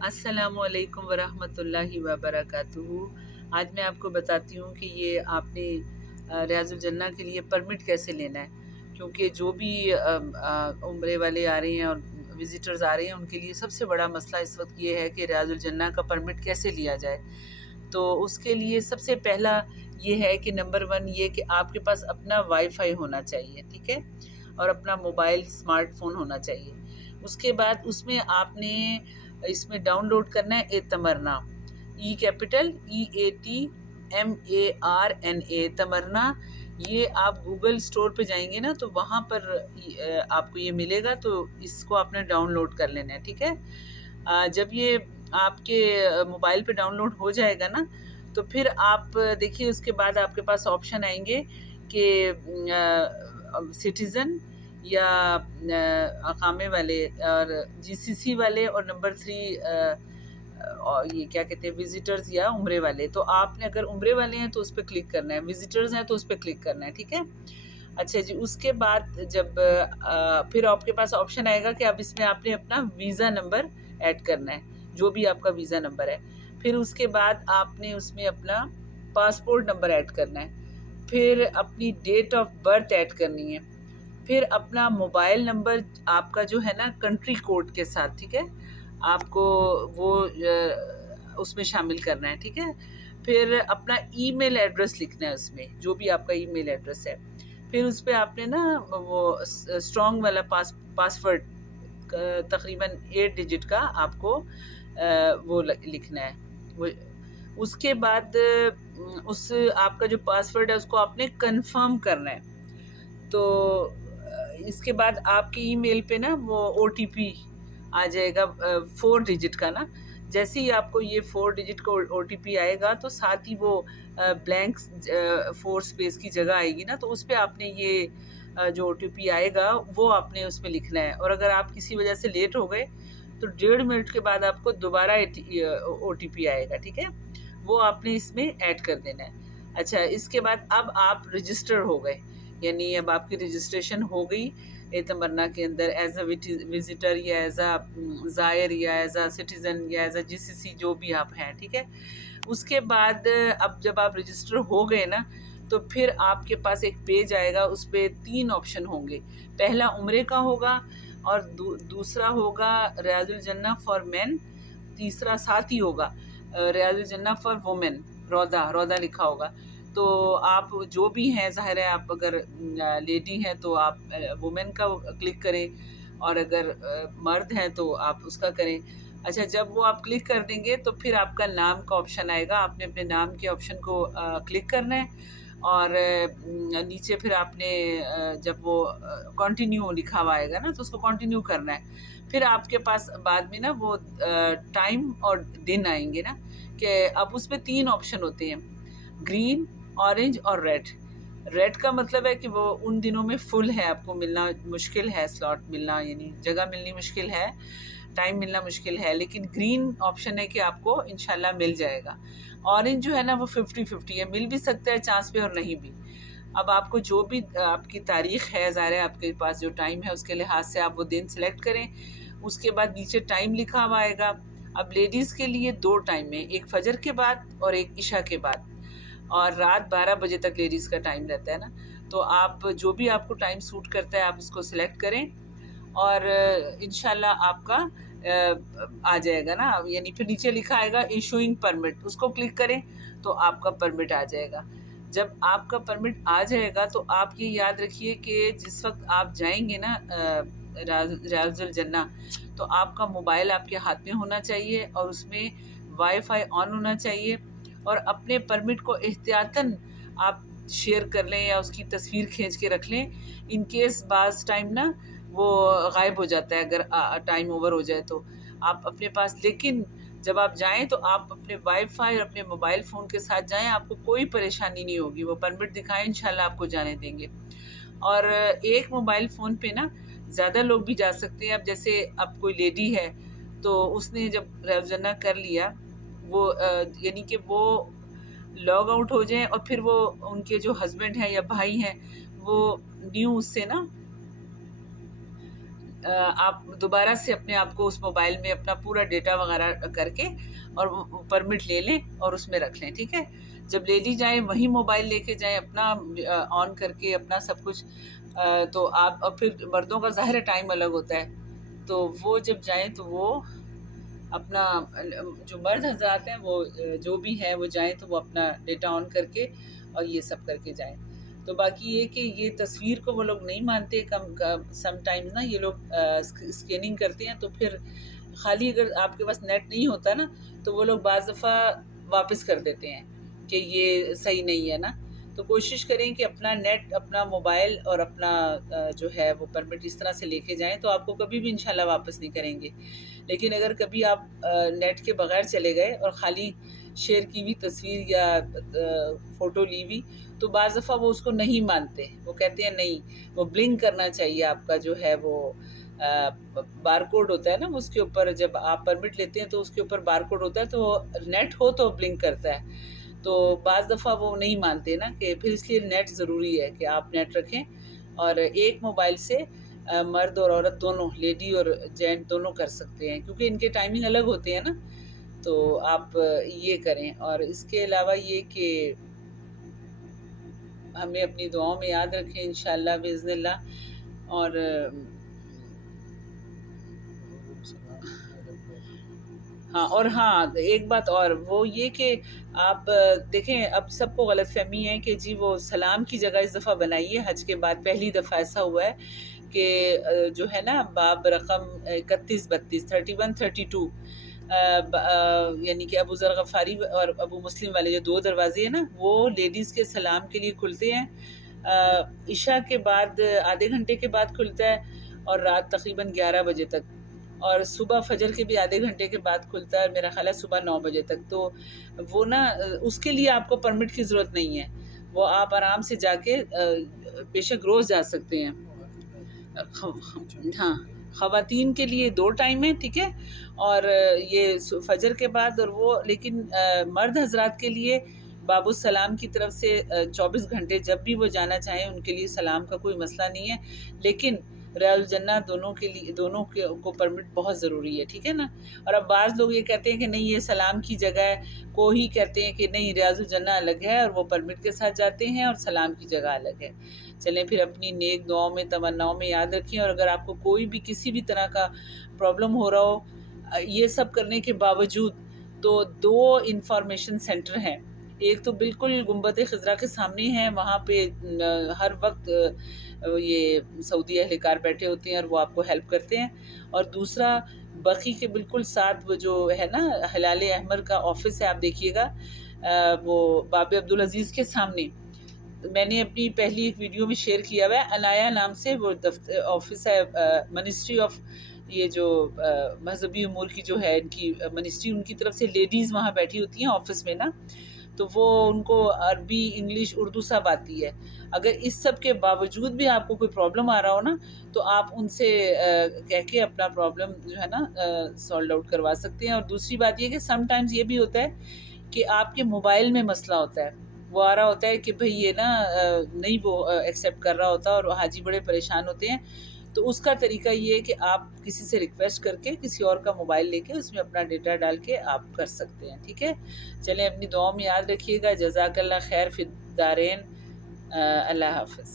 अस्सलामु अलैकुम वरहमतुल्लाहि वबरकातुहू। आज मैं आपको बताती हूँ कि ये आपने रियाजुल जन्ना के लिए परमिट कैसे लेना है, क्योंकि जो भी उम्रे वाले आ रहे हैं और विज़िटर्स आ रहे हैं उनके लिए सबसे बड़ा मसला इस वक्त ये है कि रियाजुल जन्ना का परमिट कैसे लिया जाए। तो उसके लिए सबसे पहला ये है कि नंबर वन ये कि आपके पास अपना वाईफाई होना चाहिए, ठीक है, और अपना मोबाइल स्मार्टफोन होना चाहिए। उसके बाद उसमें आपने इसमें डाउनलोड करना है तमन्ना, ई कैपिटल EATMARNA तमन्ना। ये आप गूगल स्टोर पे जाएंगे ना तो वहाँ पर आपको ये मिलेगा, तो इसको आपने डाउनलोड कर लेना है, ठीक है। जब ये आपके मोबाइल पे डाउनलोड हो जाएगा ना तो फिर आप देखिए उसके बाद आपके पास ऑप्शन आएंगे कि सिटीज़न या अकामे वाले और जीसीसी वाले, और नंबर 3 और ये क्या कहते हैं विजिटर्स या उम्रे वाले। तो आपने अगर उम्रे वाले हैं तो उस पर क्लिक करना है, विजिटर्स हैं तो उस पर क्लिक करना है, ठीक है। अच्छा जी, उसके बाद जब फिर आपके पास ऑप्शन आएगा कि अब इसमें आपने अपना वीज़ा नंबर ऐड करना है, जो भी आपका वीज़ा नंबर है। फिर उसके बाद आपने उसमें अपना पासपोर्ट नंबर ऐड करना है, फिर अपनी डेट ऑफ बर्थ ऐड करनी है, फिर अपना मोबाइल नंबर आपका जो है ना कंट्री कोड के साथ, ठीक है, आपको वो उसमें शामिल करना है, ठीक है। फिर अपना ईमेल एड्रेस लिखना है उसमें, जो भी आपका ईमेल एड्रेस है। फिर उस पर आपने ना वो स्ट्रॉन्ग वाला पासवर्ड तकरीबन 8 डिजिट का आपको वो लिखना है। वो उसके बाद उस आपका जो पासवर्ड है उसको आपने कंफर्म करना है। तो इसके बाद आपके ईमेल पे ना वो ओटीपी आ जाएगा 4 डिजिट का ना। जैसे ही आपको ये 4 डिजिट का ओटीपी आएगा तो साथ ही वो ब्लैंक 4 स्पेस की जगह आएगी ना, तो उस पर आपने ये जो ओटीपी आएगा वो आपने उसमें लिखना है। और अगर आप किसी वजह से लेट हो गए तो 1.5 मिनट के बाद आपको दोबारा ओटीपी आएगा, ठीक है, वो आपने इसमें ऐड कर देना है। अच्छा, इसके बाद अब आप रजिस्टर हो गए, यानी अब आपकी रजिस्ट्रेशन हो गई तमन्ना के अंदर एज अ विजिटर या एज अ ज़ायर या एज अ सिटीज़न या एज अ जीसीसी, जो भी आप हैं, ठीक है। उसके बाद अब जब आप रजिस्टर हो गए ना तो फिर आपके पास एक पेज आएगा, उस पर 3 ऑप्शन होंगे। पहला उम्रे का होगा, और दूसरा होगा रियाजुल जन्ना फॉर मेन, तीसरा साथ ही होगा रियाजुल जन्ना फॉर वुमेन, रौदा रौदा लिखा होगा। तो आप जो भी हैं, ज़ाहिर है आप अगर लेडी हैं तो आप वुमेन का क्लिक करें, और अगर मर्द हैं तो आप उसका करें। अच्छा, जब वो आप क्लिक कर देंगे तो फिर आपका नाम का ऑप्शन आएगा, आपने अपने नाम के ऑप्शन को क्लिक करना है। और नीचे फिर आपने जब वो कंटिन्यू लिखा हुआ आएगा ना तो उसको कंटिन्यू करना है। फिर आपके पास बाद में ना वो टाइम और दिन आएंगे ना, कि अब उसमें 3 ऑप्शन होते हैं, ग्रीन, ऑरेंज और रेड। रेड का मतलब है कि वो उन दिनों में फुल है, आपको मिलना मुश्किल है, स्लॉट मिलना यानी जगह मिलनी मुश्किल है, टाइम मिलना मुश्किल है। लेकिन ग्रीन ऑप्शन है कि आपको इंशाल्लाह मिल जाएगा। ऑरेंज जो है ना वो 50-50 है, मिल भी सकता है चांस पे और नहीं भी। अब आपको जो भी आपकी तारीख है, ज़ाहिर है आपके पास जो टाइम है उसके लिहाज से आप वो दिन सेलेक्ट करें। उसके बाद नीचे टाइम लिखा हुआ आएगा। अब लेडीज़ के लिए 2 टाइम है, एक फजर के बाद और एक इशा के बाद, और रात 12 बजे तक लेडीज़ का टाइम रहता है ना। तो आप जो भी आपको टाइम सूट करता है आप उसको सिलेक्ट करें, और इंशाल्लाह आपका आ जाएगा ना। यानी फिर नीचे लिखा आएगा इशूइंग परमिट, उसको क्लिक करें तो आपका परमिट आ जाएगा। जब आपका परमिट आ जाएगा तो आप ये याद रखिए कि जिस वक्त आप जाएंगे ना रियाजुल जन्ना, तो आपका मोबाइल आपके हाथ में होना चाहिए और उसमें वाईफाई ऑन होना चाहिए, और अपने परमिट को एहतियातन आप शेयर कर लें या उसकी तस्वीर खींच के रख लें। इन केस बाज़ टाइम ना वो गायब हो जाता है, अगर टाइम ओवर हो जाए तो आप अपने पास, लेकिन जब आप जाएं तो आप अपने वाईफाई और अपने मोबाइल फ़ोन के साथ जाएं, आपको कोई परेशानी नहीं होगी। वो परमिट दिखाएं, इंशाल्लाह आपको जाने देंगे। और एक मोबाइल फ़ोन पे ना ज़्यादा लोग भी जा सकते हैं। अब जैसे अब कोई लेडी है तो उसने जब रवजना कर लिया, वो यानी कि वो लॉग आउट हो जाएं और फिर वो उनके जो हस्बैंड हैं या भाई हैं वो न्यू उससे ना آپ دوبارہ سے اپنے آپ کو اس موبائل میں اپنا پورا ڈیٹا وغیرہ کر کے اور پرمٹ لے لیں اور اس میں رکھ لیں، ٹھیک ہے؟ جب لے لی جائیں وہی موبائل لے کے جائیں اپنا آن کر کے اپنا سب کچھ، تو آپ، اور پھر مردوں کا ظاہر ٹائم الگ ہوتا ہے، تو وہ جب جائیں تو وہ اپنا، جو مرد حضرات ہیں وہ جو بھی ہیں وہ جائیں تو وہ اپنا ڈیٹا آن کر کے اور یہ سب کر کے جائیں۔ تو باقی یہ کہ یہ تصویر کو وہ لوگ نہیں مانتے، سم ٹائمز نا یہ لوگ اسکیننگ کرتے ہیں، تو پھر خالی اگر آپ کے پاس نیٹ نہیں ہوتا نا تو وہ لوگ بعض دفعہ واپس کر دیتے ہیں کہ یہ صحیح نہیں ہے نا۔ تو کوشش کریں کہ اپنا نیٹ، اپنا موبائل اور اپنا جو ہے وہ پرمٹ اس طرح سے لے کے جائیں تو آپ کو کبھی بھی انشاءاللہ واپس نہیں کریں گے۔ لیکن اگر کبھی آپ نیٹ کے بغیر چلے گئے اور خالی شیئر کی ہوئی تصویر یا فوٹو لی ہوئی، تو بعض دفعہ وہ اس کو نہیں مانتے، وہ کہتے ہیں نہیں، وہ بلنک کرنا چاہیے آپ کا جو ہے وہ بار کوڈ ہوتا ہے نا، اس کے اوپر جب آپ پرمٹ لیتے ہیں تو اس کے اوپر بار کوڈ ہوتا ہے، تو نیٹ ہو تو بلنک کرتا ہے، تو بعض دفعہ وہ نہیں مانتے نا، کہ پھر اس لیے نیٹ ضروری ہے کہ آپ نیٹ رکھیں، اور ایک موبائل سے مرد اور عورت دونوں، لیڈی اور جینٹ دونوں کر سکتے ہیں، کیونکہ ان کے ٹائمنگ الگ ہوتے ہیں نا، تو آپ یہ کریں۔ اور اس کے علاوہ یہ کہ ہمیں اپنی دعاؤں میں یاد رکھیں انشاءاللہ باذن اللہ۔ اور ہاں، اور ہاں ایک بات اور، وہ یہ کہ آپ دیکھیں، اب سب کو غلط فہمی ہے کہ جی وہ سلام کی جگہ اس دفعہ بنائیے، حج کے بعد پہلی دفعہ ایسا ہوا ہے کہ جو ہے نا باب رقم 31-32 31-32، یعنی کہ ابو ذر غفاری اور ابو مسلم والے جو دو دروازے ہیں نا، وہ لیڈیز کے سلام کے لیے کھلتے ہیں، عشاء کے بعد آدھے گھنٹے کے بعد کھلتا ہے، اور رات تقریباً 11 بجے تک، اور صبح فجر کے بھی آدھے گھنٹے کے بعد کھلتا ہے، میرا خیال ہے صبح 9 بجے تک۔ تو وہ نا اس کے لیے آپ کو پرمٹ کی ضرورت نہیں ہے، وہ آپ آرام سے جا کے بے شک روز جا سکتے ہیں۔ ہاں، خواتین کے لیے 2 ٹائم ہے، ٹھیک ہے، اور یہ فجر کے بعد، اور وہ لیکن مرد حضرات کے لیے باب السلام کی طرف سے 24 گھنٹے جب بھی وہ جانا چاہیں ان کے لیے سلام کا کوئی مسئلہ نہیں ہے، لیکن ریاض الجنہ دونوں کے لیے، دونوں کو پرمٹ بہت ضروری ہے، ٹھیک ہے نا۔ اور اب بعض لوگ یہ کہتے ہیں کہ نہیں یہ سلام کی جگہ ہے، کوئی کہتے ہیں کہ نہیں ریاض الجنہ الگ ہے اور وہ پرمٹ کے ساتھ جاتے ہیں، اور سلام کی جگہ الگ ہے۔ چلیں پھر اپنی نیک دعاؤں میں، تمناؤں میں یاد رکھیں، اور اگر آپ کو کوئی بھی کسی بھی طرح کا پرابلم ہو رہا ہو، یہ سب کرنے کے باوجود، تو 2 انفارمیشن سینٹر ہیں، ایک تو بالکل گنبد خضرا کے سامنے ہے، وہاں پہ ہر وقت یہ سعودی اہلکار بیٹھے ہوتے ہیں اور وہ آپ کو ہیلپ کرتے ہیں، اور دوسرا بقی کے بالکل ساتھ وہ جو ہے نا ہلال احمر کا آفس ہے، آپ دیکھیے گا وہ باب عبدالعزیز کے سامنے، میں نے اپنی پہلی ایک ویڈیو میں شیئر کیا ہوا ہے، عنایا نام سے وہ آفس ہے، منسٹری آف، یہ جو مذہبی امور کی جو ہے ان کی منسٹری، ان کی طرف سے لیڈیز وہاں بیٹھی ہوتی ہیں آفس میں نا، تو وہ ان کو عربی، انگلش، اردو سب آتی ہے، اگر اس سب کے باوجود بھی آپ کو کوئی پرابلم آ رہا ہو نا، تو آپ ان سے کہہ کے اپنا پرابلم جو ہے نا سالو آؤٹ کروا سکتے ہیں۔ اور دوسری بات یہ کہ سم ٹائمز یہ بھی ہوتا ہے کہ آپ کے موبائل میں مسئلہ ہوتا ہے، وہ آ رہا ہوتا ہے کہ بھئی یہ نا نہیں وہ ایکسیپٹ کر رہا ہوتا، اور حاجی بڑے پریشان ہوتے ہیں، تو اس کا طریقہ یہ ہے کہ آپ کسی سے ریکویسٹ کر کے کسی اور کا موبائل لے کے اس میں اپنا ڈیٹا ڈال کے آپ کر سکتے ہیں، ٹھیک ہے۔ چلیں اپنی دعاؤں میں یاد رکھیے گا، جزاک اللہ خیر فی الدارین، اللہ حافظ۔